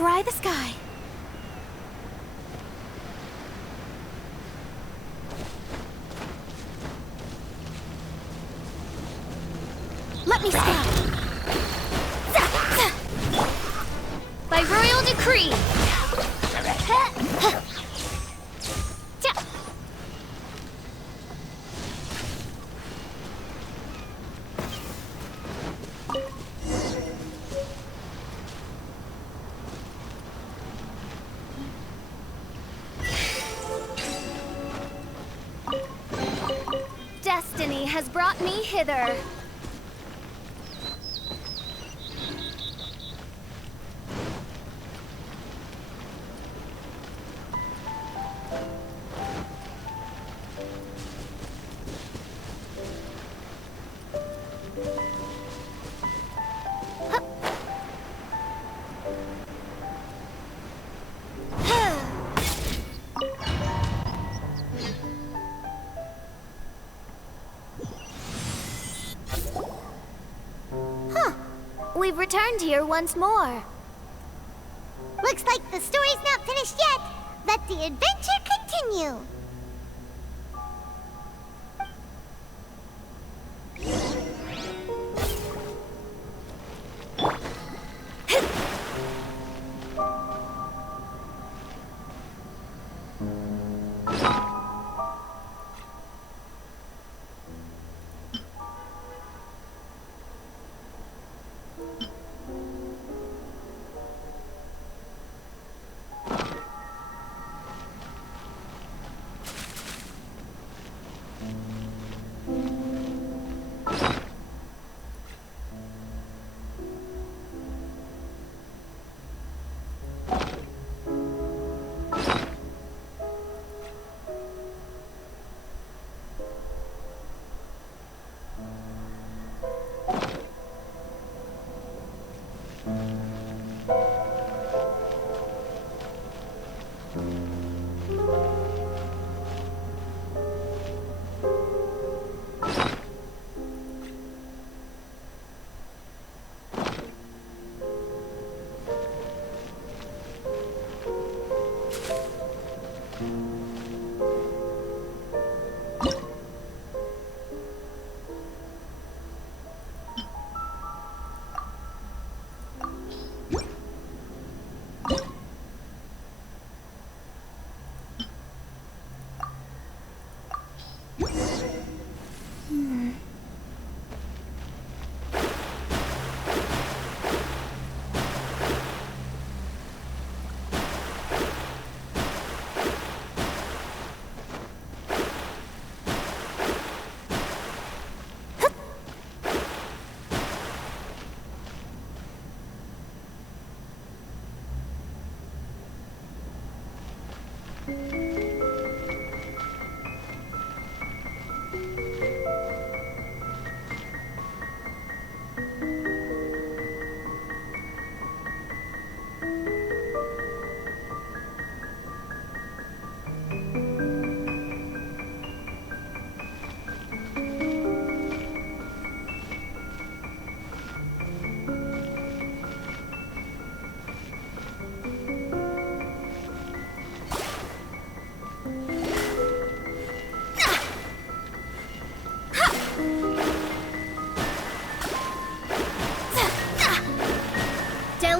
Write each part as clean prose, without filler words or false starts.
scry the sky. Let me scout. By royal decree. Destiny has brought me hither. We've returned here once more. Looks like the story's not finished yet. Let the adventure continue.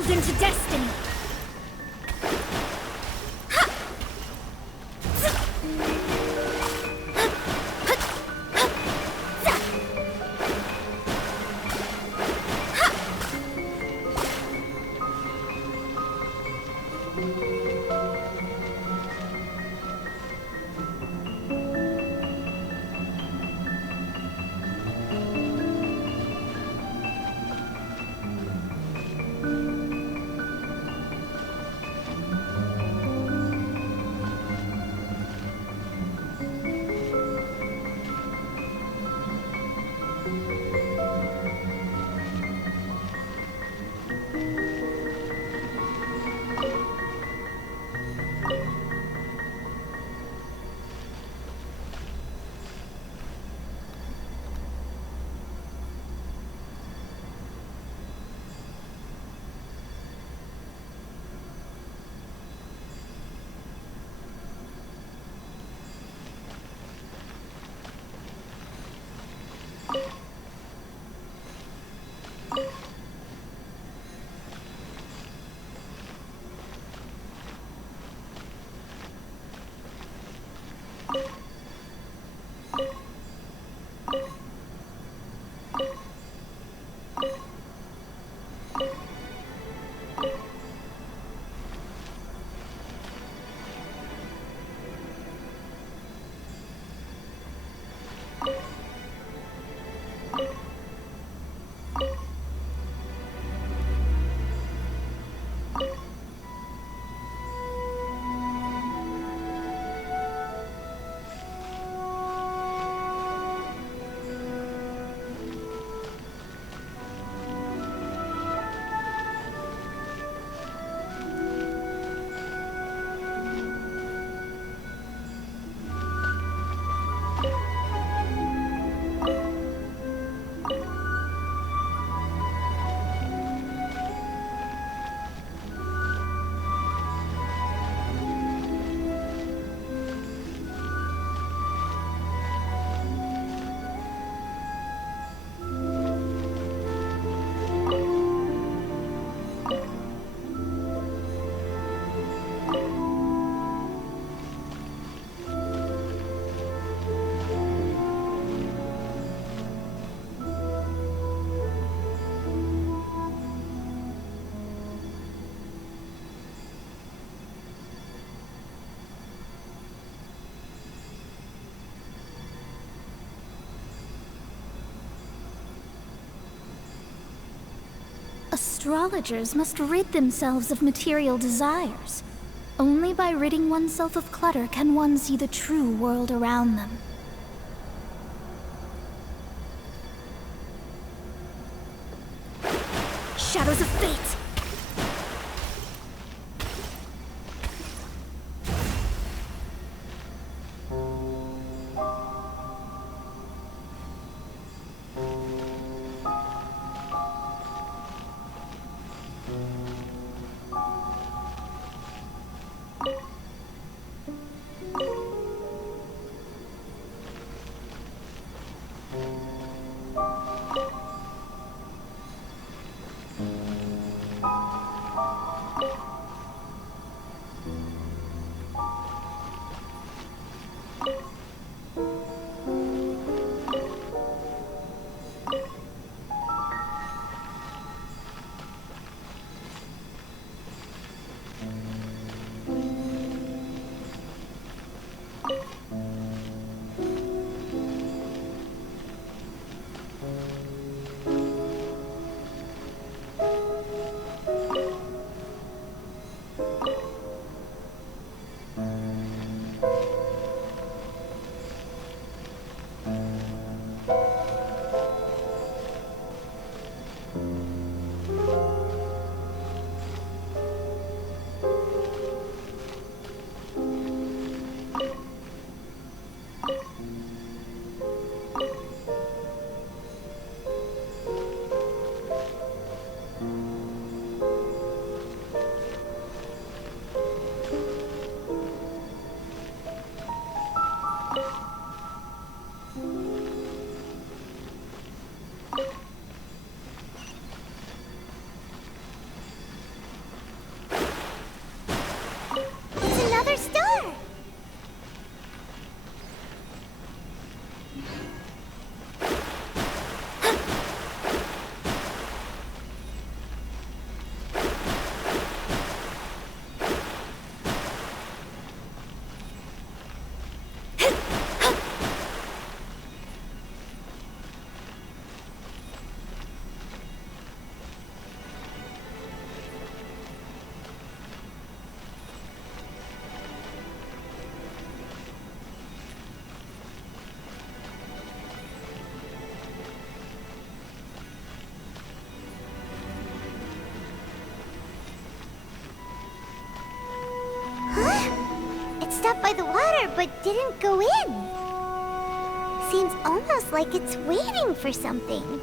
Into destiny. Astrologers must rid themselves of material desires. Only by ridding oneself of clutter can one see the true world around them. Shadows of fate! Stopped by the water, but didn't go in. Seems almost like it's waiting for something.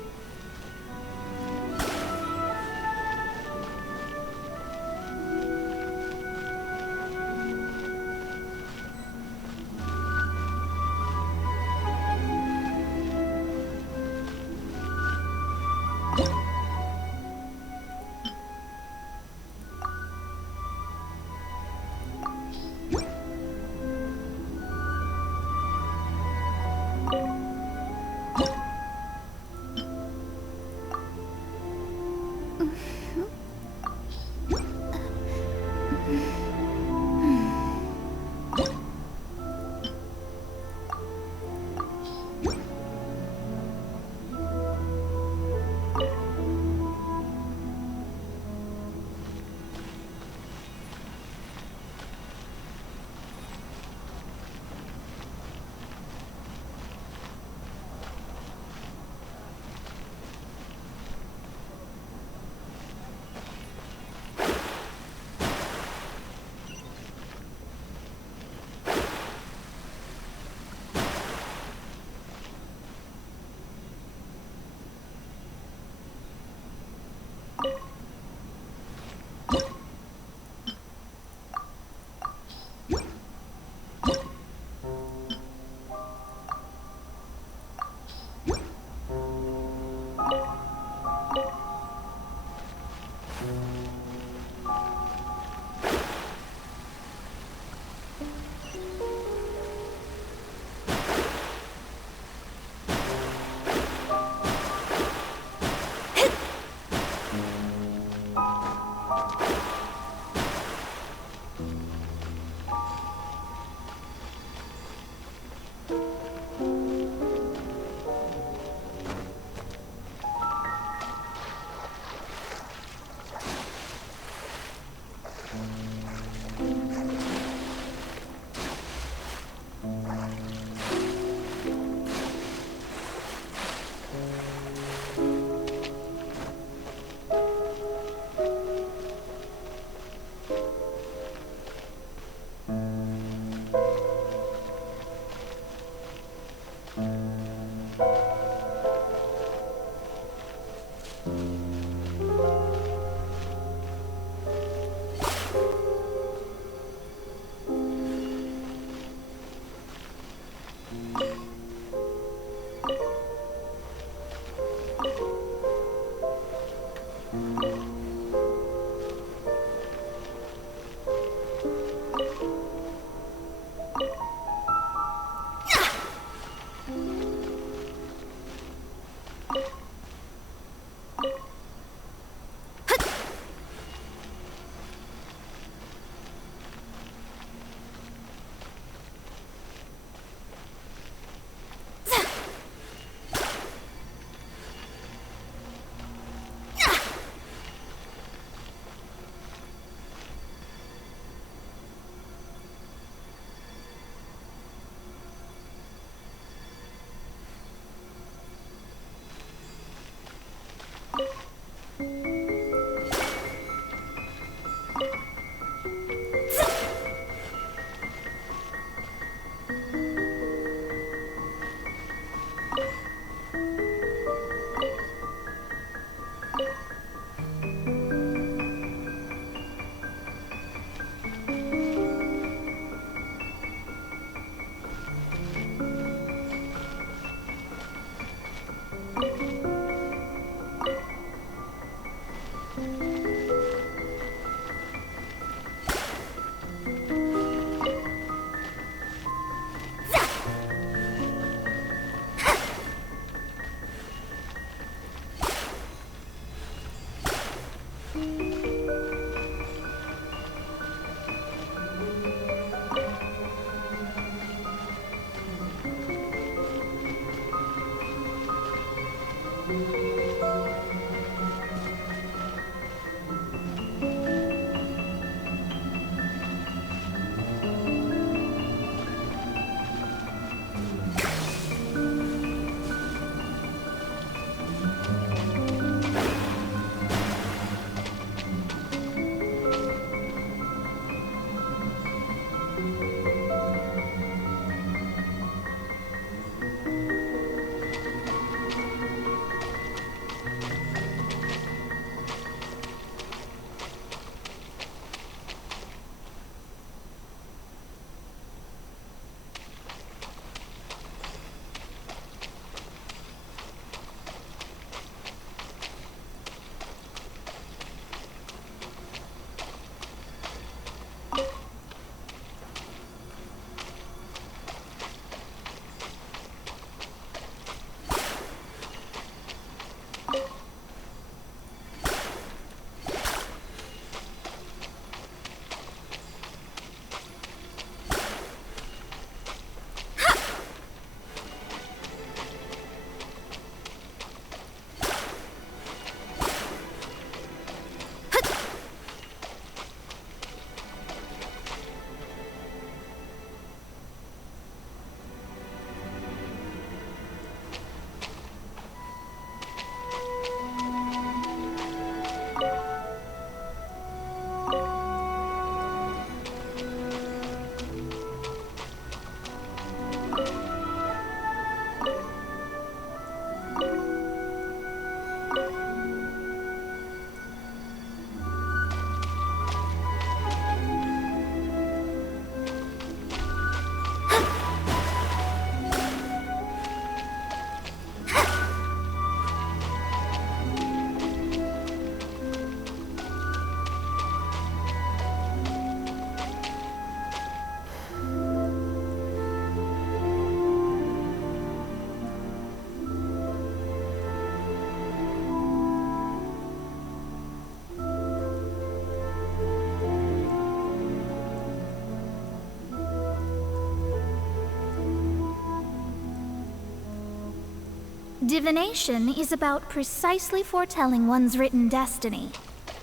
Divination is about precisely foretelling one's written destiny.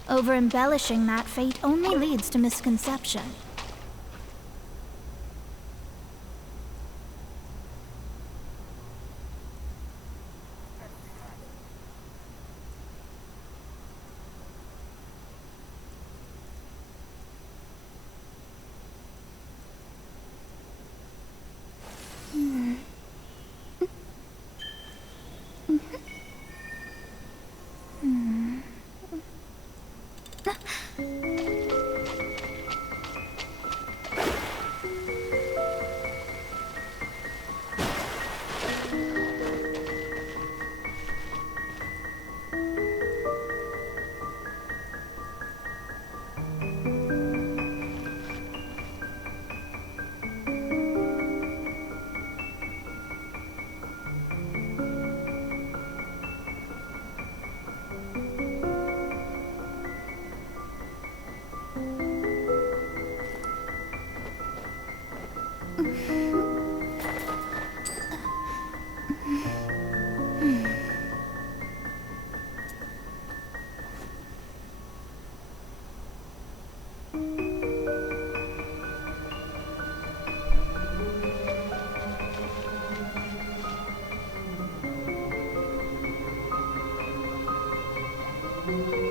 Over-embellishing that fate only leads to misconception. Huh?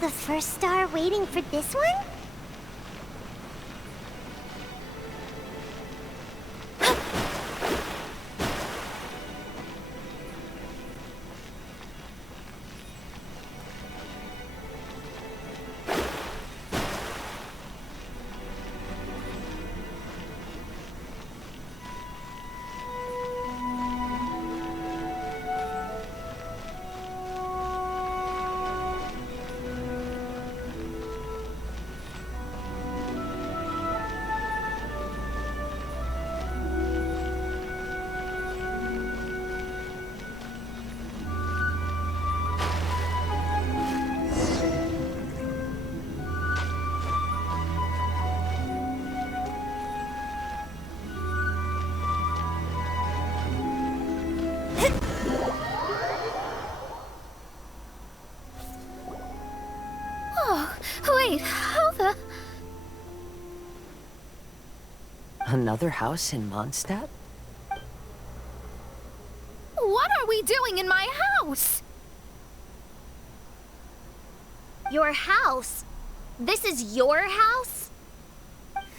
the first star waiting for this one? Wait, how the... Another house in Mondstadt? What are we doing in my house? Your house? This is your house?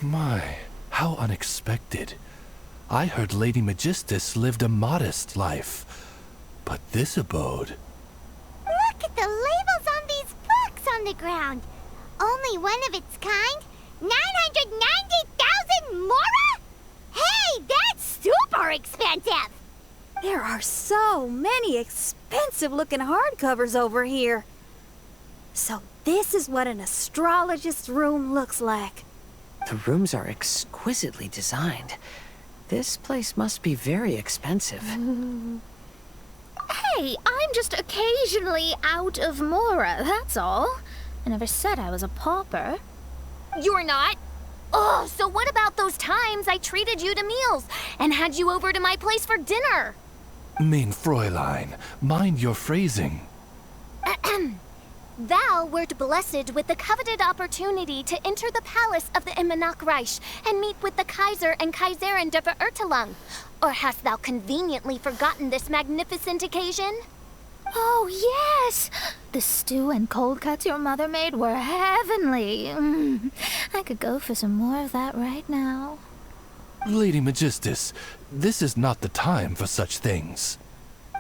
My, how unexpected. I heard Lady Magistus lived a modest life, but this abode... Look at the labels on these books on the ground. Only one of its kind? 990,000 mora? Hey, that's super expensive! There are so many expensive-looking hardcovers over here. So this is what an astrologist's room looks like. The rooms are exquisitely designed. This place must be very expensive. Hey, I'm just occasionally out of mora, that's all. I never said I was a pauper. You're not? Oh, so what about those times I treated you to meals and had you over to my place for dinner? Mein Fräulein, mind your phrasing. Thou wert blessed with the coveted opportunity to enter the palace of the Immanok Reich and meet with the Kaiser and Kaiserin der Verurteilung. Or hast thou conveniently forgotten this magnificent occasion? Oh, yes! The stew and cold cuts your mother made were heavenly. I could go for some more of that right now. Lady Magistus, this is not the time for such things.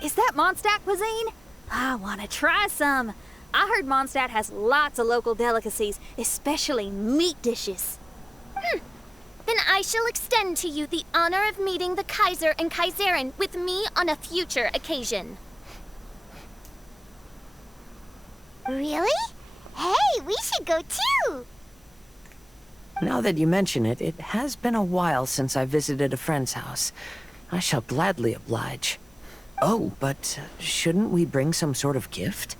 Is that Mondstadt cuisine? I want to try some. I heard Mondstadt has lots of local delicacies, especially meat dishes. Then I shall extend to you the honor of meeting the Kaiser and Kaiserin with me on a future occasion. Really? Hey, we should go too! Now that you mention it, it has been a while since I visited a friend's house. I shall gladly oblige. Oh, but shouldn't we bring some sort of gift?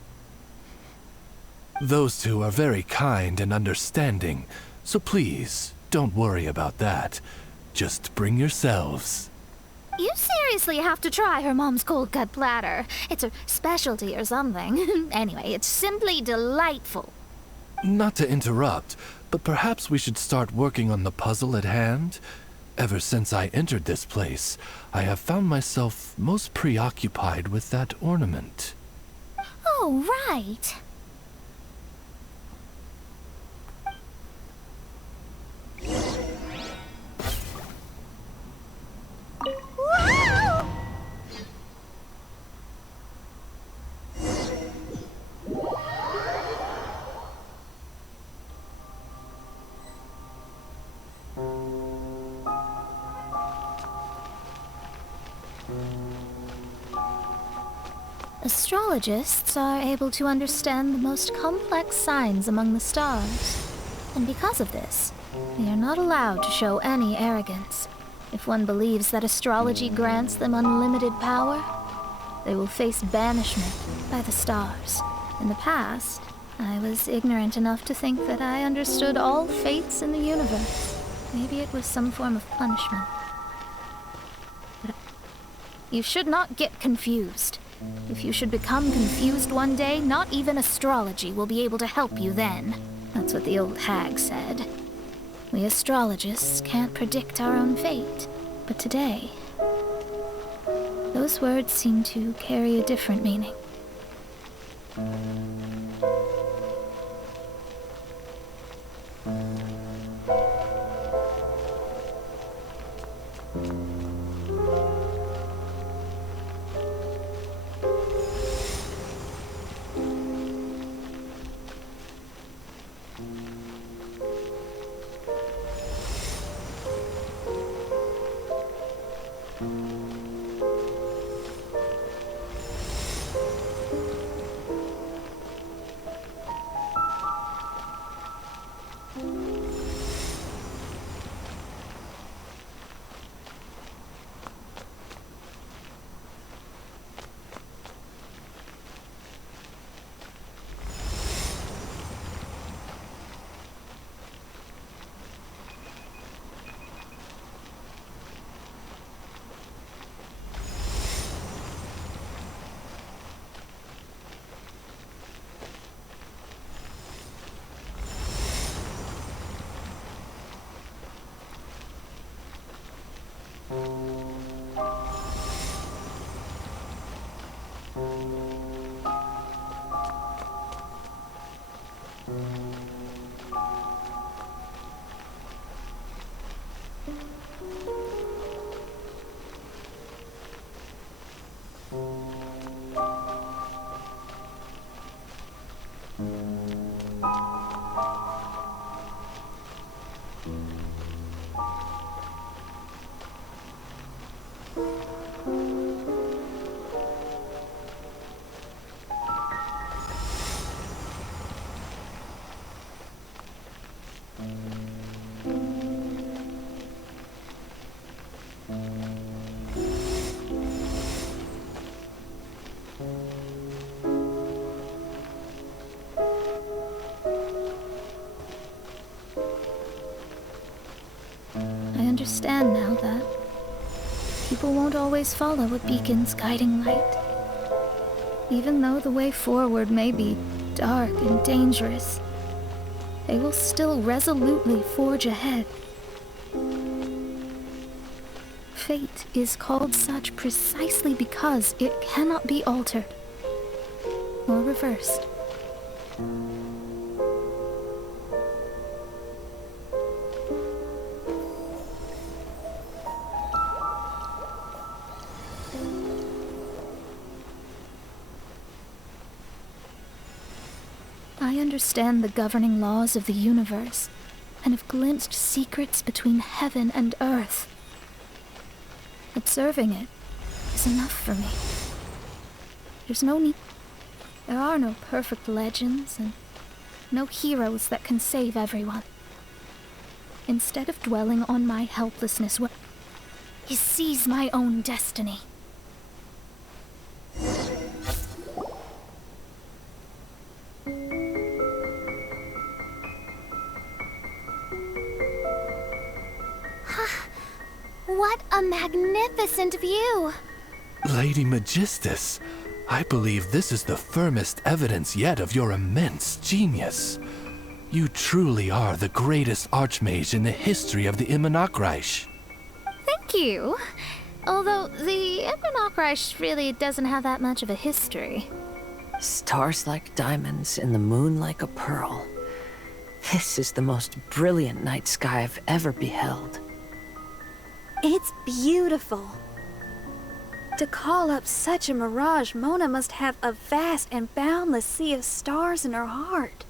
Those two are very kind and understanding, so please, don't worry about that. Just bring yourselves. You seriously have to try her mom's cold cut platter. It's a specialty or something. Anyway, it's simply delightful. Not to interrupt, but perhaps we should start working on the puzzle at hand? Ever since I entered this place, I have found myself most preoccupied with that ornament. Oh, right. Wow! Astrologists are able to understand the most complex signs among the stars. And because of this, they are not allowed to show any arrogance. If one believes that astrology grants them unlimited power, they will face banishment by the stars. In the past, I was ignorant enough to think that I understood all fates in the universe. Maybe it was some form of punishment. But you should not get confused. If you should become confused one day, not even astrology will be able to help you then. That's what the old hag said. We astrologists can't predict our own fate. But today, those words seem to carry a different meaning. I understand now that people won't always follow a beacon's guiding light. Even though the way forward may be dark and dangerous, they will still resolutely forge ahead. Fate is called such precisely because it cannot be altered or reversed. I understand the governing laws of the universe, and have glimpsed secrets between heaven and earth. Observing it is enough for me. There's no need. There are no perfect legends, and no heroes that can save everyone. Instead of dwelling on my helplessness, I seize my own destiny. What a magnificent view! Lady Magistus, I believe this is the firmest evidence yet of your immense genius. You truly are the greatest archmage in the history of the Immonokreich. Thank you. Although the Immonokreich really doesn't have that much of a history. Stars like diamonds and the moon like a pearl. This is the most brilliant night sky I've ever beheld. It's beautiful. To call up such a mirage, Mona must have a vast and boundless sea of stars in her heart.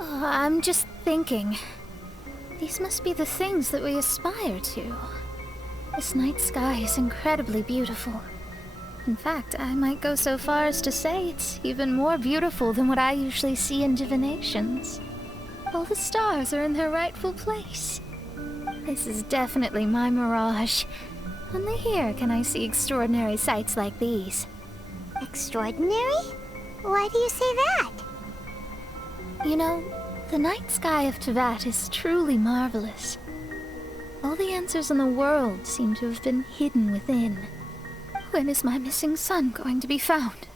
I'm just thinking. These must be the things that we aspire to. This night sky is incredibly beautiful. In fact, I might go so far as to say it's even more beautiful than what I usually see in divinations. All the stars are in their rightful place. This is definitely my mirage. Only here can I see extraordinary sights like these. Extraordinary? Why do you say that? You know, the night sky of Tevat is truly marvelous. All the answers in the world seem to have been hidden within. When is my missing son going to be found?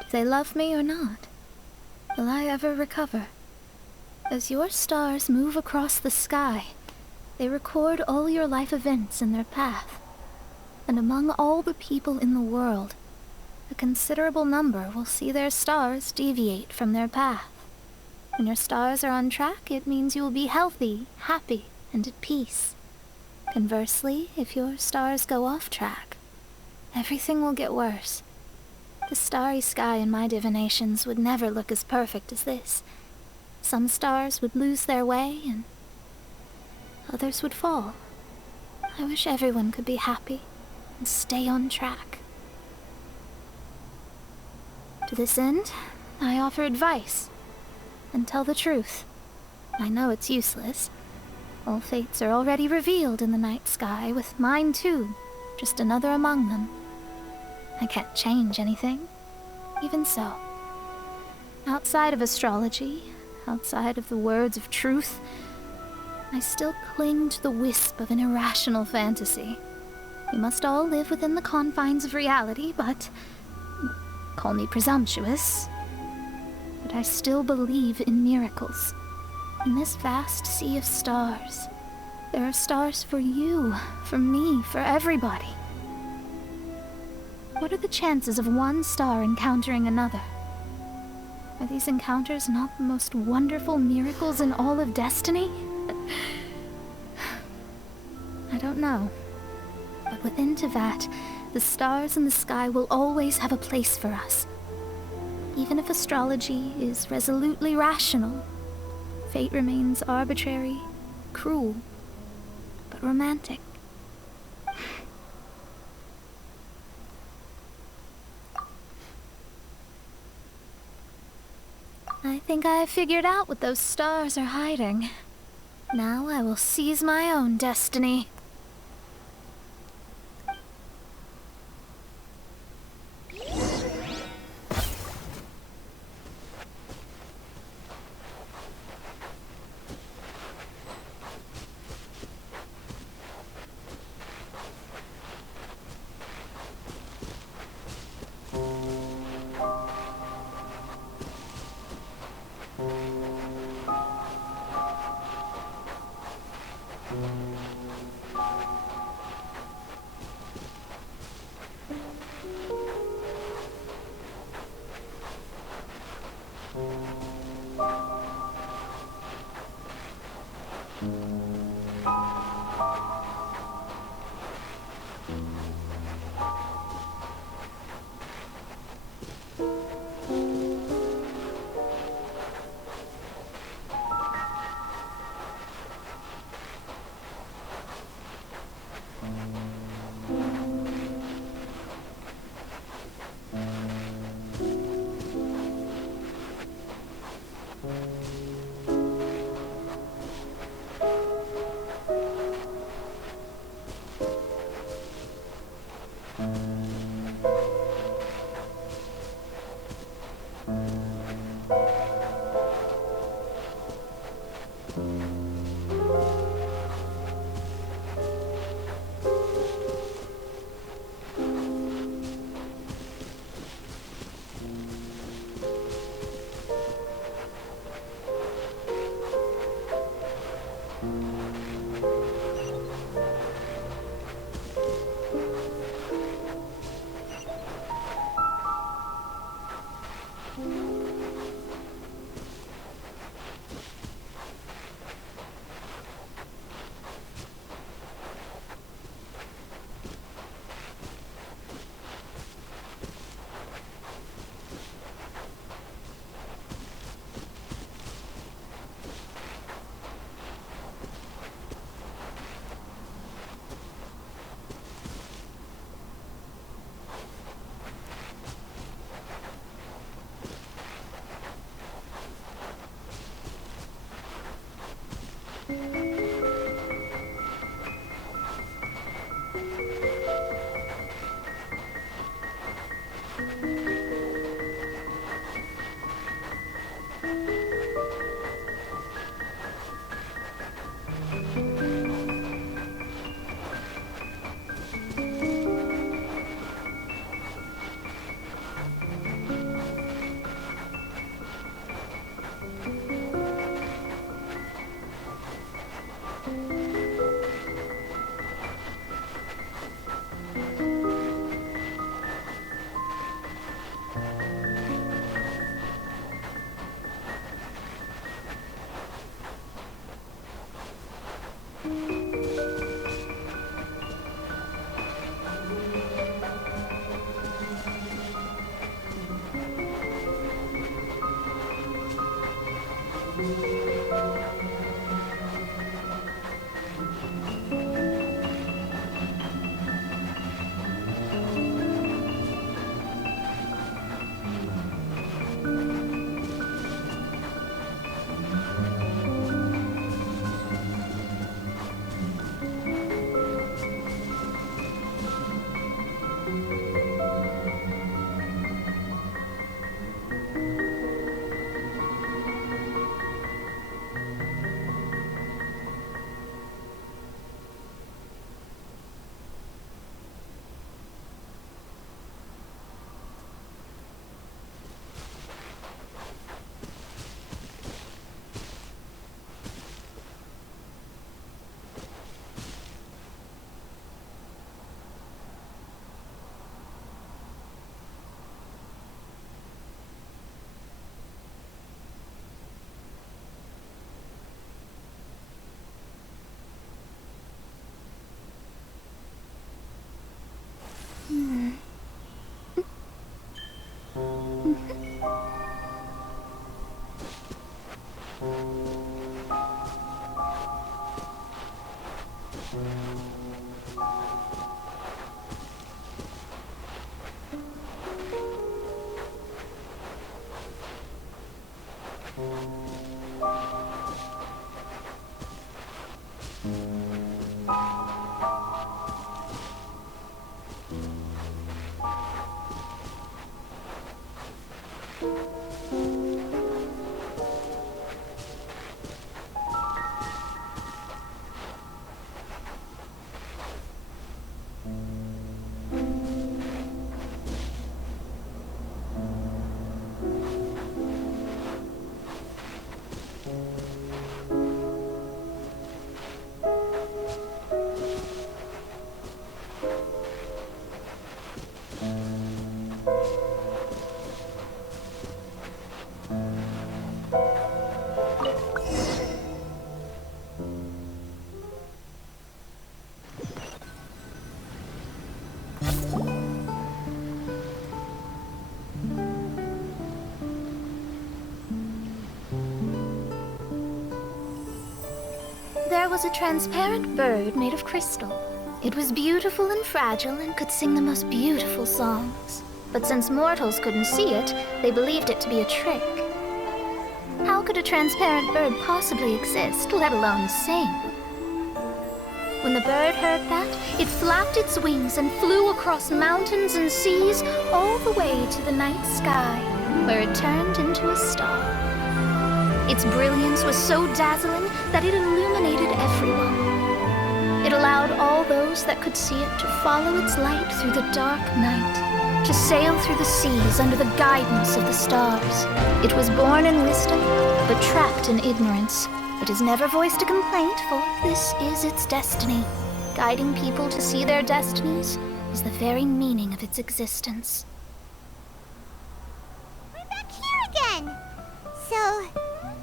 Do they love me or not? Will I ever recover? As your stars move across the sky, they record all your life events in their path. And among all the people in the world, a considerable number will see their stars deviate from their path. When your stars are on track, it means you will be healthy, happy, and at peace. Conversely, if your stars go off track, everything will get worse. The starry sky in my divinations would never look as perfect as this. Some stars would lose their way, and others would fall. I wish everyone could be happy and stay on track. To this end, I offer advice and tell the truth. I know it's useless. All fates are already revealed in the night sky, with mine too, just another among them. I can't change anything. Even so, outside of astrology, outside of the words of truth, I still cling to the wisp of an irrational fantasy. We must all live within the confines of reality, but call me presumptuous, but I still believe in miracles. In this vast sea of stars, there are stars for you, for me, for everybody. What are the chances of one star encountering another? Are these encounters not the most wonderful miracles in all of destiny? I don't know. But within Tevat, the stars in the sky will always have a place for us. Even if astrology is resolutely rational, fate remains arbitrary, cruel, but romantic. I think I figured out what those stars are hiding. Now I will seize my own destiny. There was a transparent bird made of crystal. It was beautiful and fragile and could sing the most beautiful songs. But since mortals couldn't see it, they believed it to be a trick. How could a transparent bird possibly exist, let alone sing? When the bird heard that, it flapped its wings and flew across mountains and seas all the way to the night sky, where it turned into a star. Its brilliance was so dazzling that it illuminated everyone. It allowed all those that could see it to follow its light through the dark night, to sail through the seas under the guidance of the stars. It was born in wisdom, but trapped in ignorance. It has never voiced a complaint, for this is its destiny. Guiding people to see their destinies is the very meaning of its existence. We're back here again! So,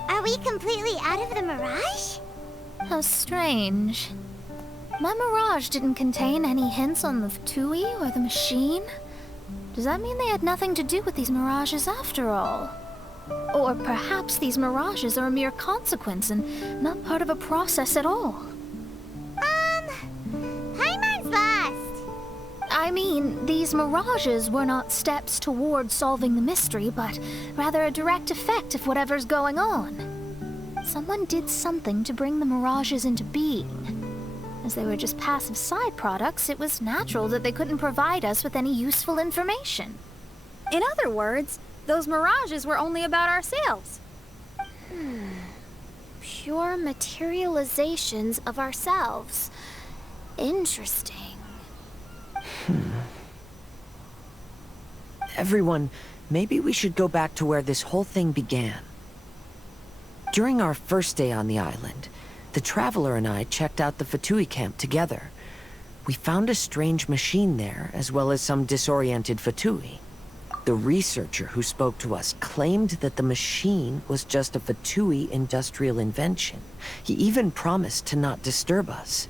are we completely out of the mirage? How strange. My mirage didn't contain any hints on the Tui or the machine. Does that mean they had nothing to do with these mirages after all? Or perhaps these mirages are a mere consequence and not part of a process at all? Paimon's lost. I mean, these mirages were not steps toward solving the mystery, but rather a direct effect of whatever's going on. Someone did something to bring the mirages into being. As they were just passive side products, it was natural that they couldn't provide us with any useful information. In other words, those mirages were only about ourselves. Pure materializations of ourselves. Interesting. Everyone, maybe we should go back to where this whole thing began. During our first day on the island, the Traveler and I checked out the Fatui camp together. We found a strange machine there, as well as some disoriented Fatui. The researcher who spoke to us claimed that the machine was just a Fatui industrial invention. He even promised to not disturb us.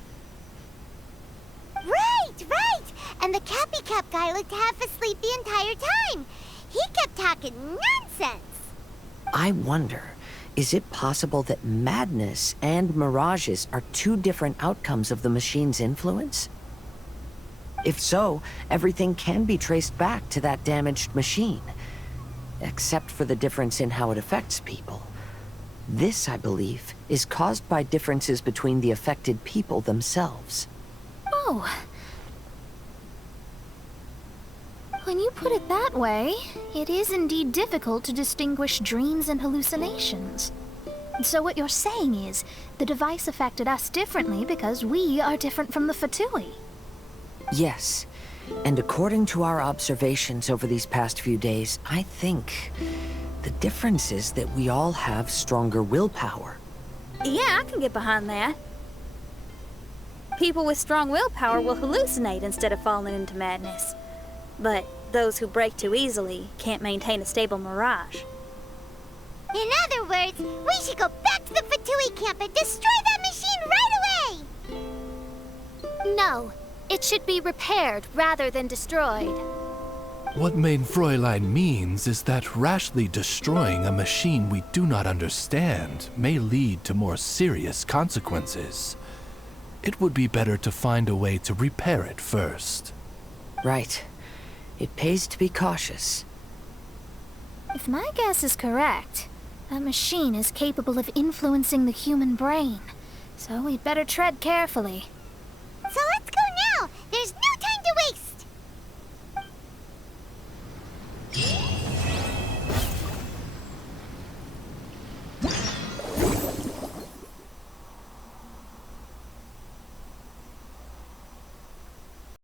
Right! And the Cappy Cap guy looked half asleep the entire time. He kept talking nonsense. I wonder Is it possible that madness and mirages are two different outcomes of the machine's influence? If so, everything can be traced back to that damaged machine, except for the difference in how it affects people. This, I believe, is caused by differences between the affected people themselves. Oh. When you put it that way, it is indeed difficult to distinguish dreams and hallucinations. So what you're saying is, the device affected us differently because we are different from the Fatui. Yes, and according to our observations over these past few days, I think the difference is that we all have stronger willpower. Yeah, I can get behind that. People with strong willpower will hallucinate instead of falling into madness. But those who break too easily can't maintain a stable mirage. In other words, we should go back to the Fatui camp and destroy that machine right away! No, it should be repaired rather than destroyed. What Mein Fräulein means is that rashly destroying a machine we do not understand may lead to more serious consequences. It would be better to find a way to repair it first. Right. It pays to be cautious. If my guess is correct, that machine is capable of influencing the human brain, so we'd better tread carefully.